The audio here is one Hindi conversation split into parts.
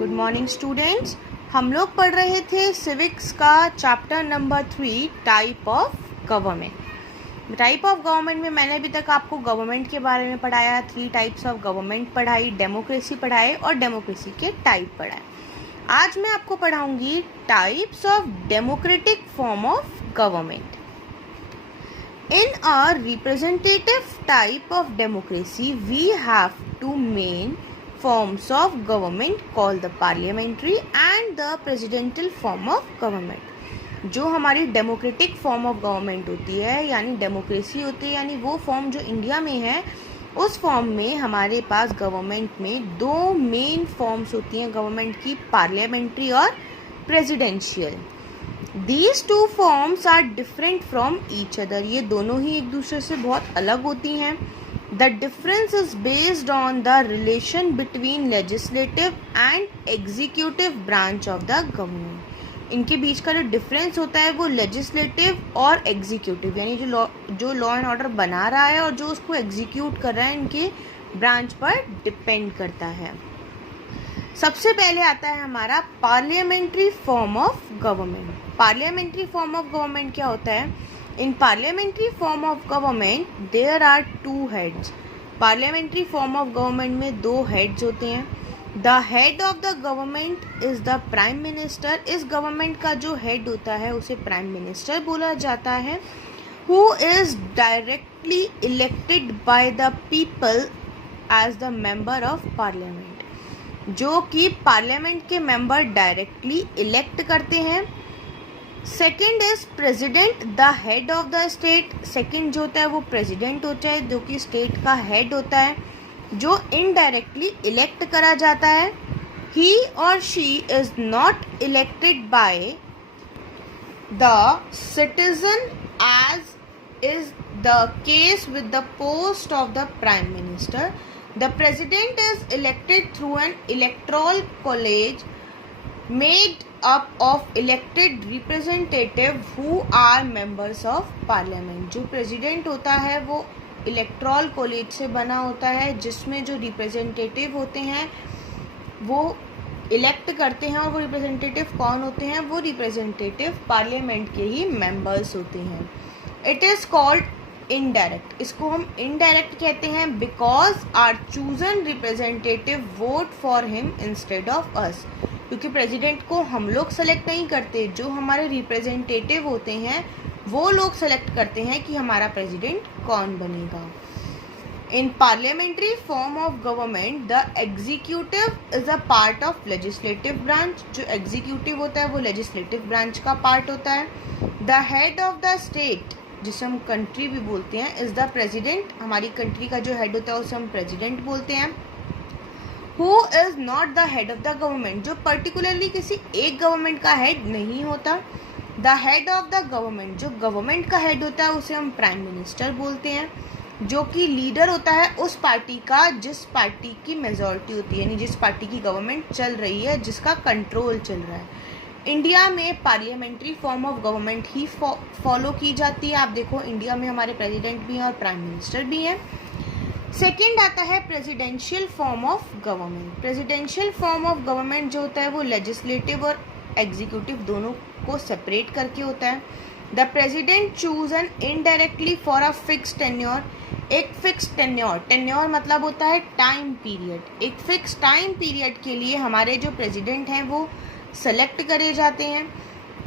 Good morning students. हम लोग पढ़ रहे थे सिविक्स का chapter number 3 type of government. Type of government में मैंने अभी तक आपको गवर्नमेंट के बारे में पढ़ाया, 3 टाइप्स ऑफ गवर्नमेंट पढ़ाई, डेमोक्रेसी पढ़ाए और डेमोक्रेसी के टाइप पढ़ाए। आज मैं आपको पढ़ाऊंगी types of democratic form of government. In our representative type of democracy, we have two main forms of government called the parliamentary and the presidential form of government। जो हमारी डेमोक्रेटिक फॉर्म ऑफ गवर्नमेंट होती है यानी डेमोक्रेसी होती है, यानी वो फॉर्म जो इंडिया में है, उस फॉर्म में हमारे पास गवर्नमेंट में दो मेन फॉर्म्स होती हैं गवर्नमेंट की, पार्लियामेंट्री और presidential. These two forms are different from each other। ये दोनों ही एक दूसरे से बहुत अलग होती हैं। The difference is based on the relation between legislative and executive branch of the government। इनके बीच का जो डिफरेंस होता है वो लेजिस्लेटिव और एग्जीक्यूटिव यानी जो लॉ एंड ऑर्डर बना रहा है और जो उसको एग्जीक्यूट कर रहा है, इनके ब्रांच पर डिपेंड करता है। सबसे पहले आता है हमारा parliamentary form of government. Parliamentary form of government क्या होता है? In parliamentary form of government there are two heads. Parliamentary form of government में दो हेड्स होते हैं। The head of the government is the prime minister. इस गवर्नमेंट का जो हेड होता है उसे प्राइम मिनिस्टर बोला जाता है। Who is directly elected by the people as the member of parliament, जो कि पार्लियामेंट के मेंबर डायरेक्टली इलेक्ट करते हैं। Second is president, the head of the state. Second जो होता है वो प्रेसिडेंट होता है, जो कि स्टेट का हेड होता है, जो इनडायरेक्टली इलेक्ट करा जाता है। ही और she is not elected by the citizen as is the case with the post of the prime minister. The president is elected through an electoral college made up of elected representatives who are members of parliament। जो president होता है वो electoral college से बना होता है, जिसमें जो representative होते हैं वो elect करते हैं, और वो representative कौन होते हैं? वो representative parliament के ही members होते हैं। It is called indirect. इसको हम इनडायरेक्ट कहते हैं because our chosen representative vote for him instead of us. क्योंकि प्रेसिडेंट को हम लोग सेलेक्ट नहीं करते, जो हमारे रिप्रेजेंटेटिव होते हैं वो लोग सेलेक्ट करते हैं कि हमारा प्रेसिडेंट कौन बनेगा। इन parliamentary form of government the executive is a part of legislative branch. जो एग्जीक्यूटिव होता है वो लेजिस्लेटिव ब्रांच का पार्ट होता है। The head of the state, जिसे हम कंट्री भी बोलते हैं, इज द प्रेसिडेंट। हमारी कंट्री का जो हेड होता है उसे हम प्रेसिडेंट बोलते हैं। Who is not the head of the government, जो पर्टिकुलरली किसी एक गवर्नमेंट का हेड नहीं होता। The head of the government, जो गवर्नमेंट का हेड होता है उसे हम प्राइम मिनिस्टर बोलते हैं, जो कि लीडर होता है उस पार्टी का जिस पार्टी की मेजॉरिटी होती है, यानी जिस पार्टी की गवर्नमेंट चल रही है, जिसका कंट्रोल चल रहा है। इंडिया में parliamentary form of government he follow की जाती है। आप देखो इंडिया में हमारे प्रेसिडेंट भी हैं और प्राइम मिनिस्टर भी हैं। सेकंड आता है presidential form of government. Presidential form of government जो होता है वो लेजिस्लेटिव और एग्जीक्यूटिव दोनों को सेपरेट करके होता है। The president choose an indirectly for a fix tenure. एक फिक्स टेन्योर मतलब होता है टाइम पीरियड। एक फिक्स टाइम पीरियड के लिए हमारे जो प्रेसिडेंट हैं वो सेलेक्ट करे जाते हैं।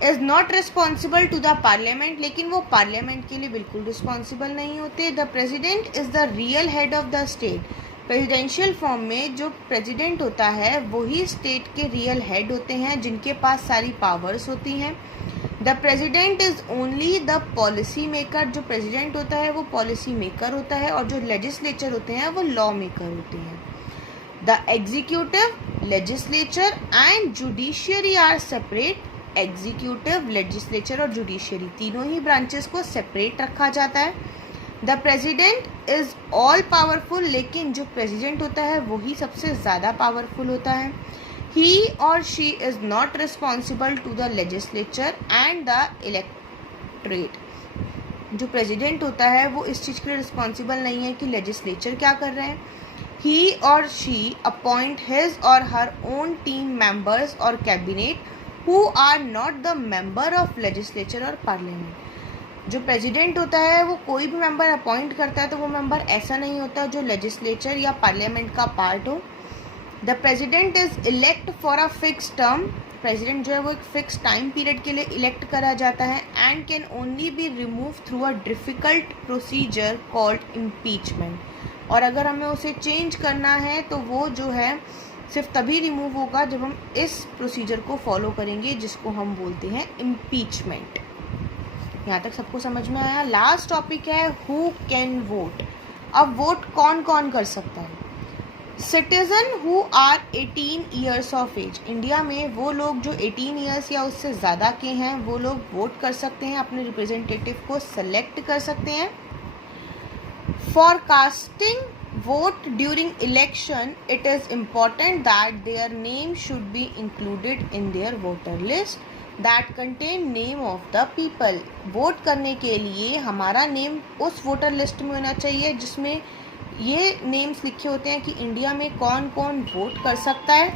Is not responsible to the parliament, लेकिन वो पार्लियामेंट के लिए बिल्कुल रिस्पॉन्सिबल नहीं होते। The president is the real head of the state. Presidential form में जो प्रेसिडेंट होता है वही स्टेट के रियल हेड होते हैं, जिनके पास सारी पावर्स होती हैं। The president is only the policy maker. जो प्रेसिडेंट होता है वो पॉलिसी मेकर होता है, और जो लेजिस्लेचर होते हैं वो लॉ मेकर होते हैं। The executive, legislature and judiciary are separate। Executive, legislature और judiciary तीनों ही branches को separate रखा जाता है। The president is all powerful, लेकिन जो president होता है वही सबसे ज़्यादा powerful होता है। He or she is not responsible to the legislature and the electorate। जो president होता है वो इस चीज़ के लिए responsible नहीं है कि legislature क्या कर रहे हैं। he or she appoint his or her own team members or cabinet who are not the member of legislature or parliament। जो प्रेसिडेंट होता है वो कोई भी मेंबर अपॉइंट करता है, तो वो मेंबर ऐसा नहीं होता जो लेजिस्लेचर या पार्लियामेंट का पार्ट हो। The president is elect for a fix term. President जो है वो एक फिक्स टाइम पीरियड के लिए इलेक्ट करा जाता है and can only be remove through a difficult procedure called impeachment. और अगर हमें उसे चेंज करना है तो वो जो है सिर्फ तभी रिमूव होगा जब हम इस प्रोसीजर को फॉलो करेंगे, जिसको हम बोलते हैं इम्पीचमेंट। यहाँ तक सबको समझ में आया। लास्ट टॉपिक है हु कैन वोट। अब वोट कौन कौन कर सकता है? Citizen who are 18 years of age. India में वो लोग जो 18 ईयर्स या उससे ज़्यादा के हैं वो लोग वोट कर सकते हैं, अपने रिप्रेजेंटेटिव को सेलेक्ट कर सकते हैं। For casting vote during election, it is important that their name should be included in their voter list that contain name of the people। Vote करने के लिए हमारा नेम उस वोटर लिस्ट में होना चाहिए जिसमें ये नेम्स लिखे होते हैं कि इंडिया में कौन कौन वोट कर सकता है।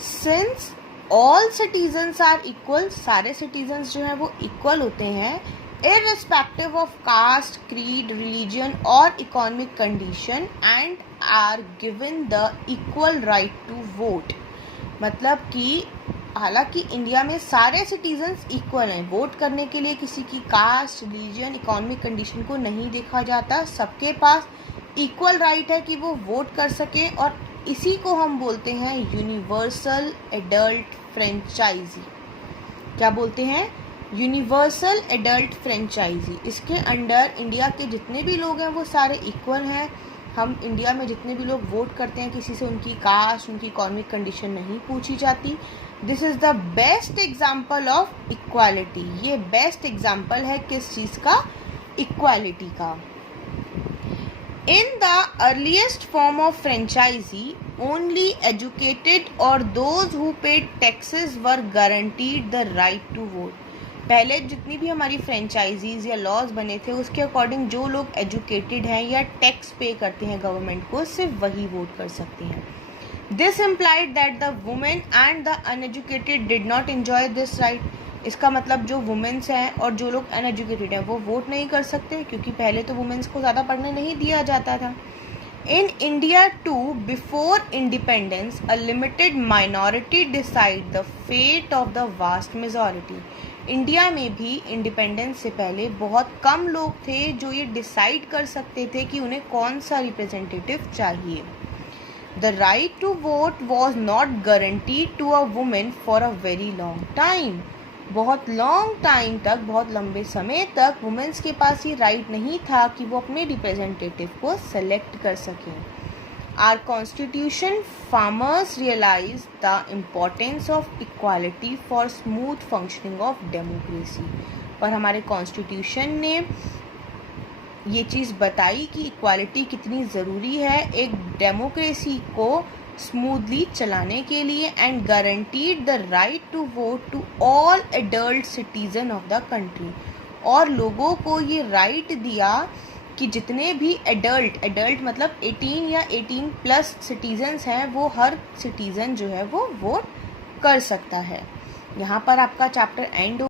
Since all citizens are equal, सारे सिटीजन्स जो हैं वो इक्वल होते हैं, irrespective of caste, creed, religion or economic condition and are given the equal right to vote। मतलब कि हालांकि इंडिया में सारे सिटीजन्स इक्वल हैं, वोट करने के लिए किसी की कास्ट, रिलीजन, इकोनॉमिक कंडीशन को नहीं देखा जाता, सबके पास इक्वल राइट है कि वो वोट कर सके और इसी को हम बोलते हैं यूनिवर्सल एडल्ट फ्रेंचाइजी। क्या बोलते हैं? Universal adult franchise. इसके अंडर इंडिया के जितने भी लोग हैं वो सारे इक्वल हैं। हम इंडिया में जितने भी लोग वोट करते हैं किसी से उनकी कास्ट, उनकी इकोनॉमिक कंडीशन नहीं पूछी जाती। This is the best example of equality. ये बेस्ट एग्जाम्पल है किस चीज़ का? इक्वालिटी का। In the earliest form of franchise only educated और those who paid taxes were guaranteed the right to vote. पहले जितनी भी हमारी फ्रेंचाइजीज या लॉज बने थे उसके अकॉर्डिंग जो लोग एजुकेटेड हैं या टैक्स पे करते हैं गवर्नमेंट को, सिर्फ वही वोट कर सकते हैं। This implied that the women and the uneducated did not enjoy this right. इसका मतलब जो वुमेन्स हैं और जो लोग अनएजुकेटेड हैं वो वोट नहीं कर सकते, क्योंकि पहले तो वुमेन्स को ज़्यादा पढ़ने नहीं दिया जाता था। In India too, before independence, a limited minority decide the fate of the vast majority। India में भी इंडिपेंडेंस से पहले बहुत कम लोग थे जो ये डिसाइड कर सकते थे कि उन्हें कौन सा रिप्रेजेंटेटिव चाहिए। The right to vote was not guaranteed to a women for a very long time. बहुत लॉन्ग टाइम तक, बहुत लंबे समय तक वुमेन्स के पास ये राइट नहीं था कि वो अपने रिप्रेजेंटेटिव को सेलेक्ट कर सकें। Our constitution framers realise the importance of equality for smooth functioning of democracy. पर हमारे कॉन्स्टिट्यूशन ने ये चीज़ बताई कि इक्वालिटी कितनी ज़रूरी है एक डेमोक्रेसी को स्मूथली चलाने के लिए, and guaranteed the right to vote to all adult citizen of the country. और लोगों को ये राइट दिया कि जितने भी एडल्ट मतलब 18 या 18 प्लस सिटीजन्स हैं वो हर सिटीज़न जो है वो वोट कर सकता है। यहाँ पर आपका चैप्टर एंड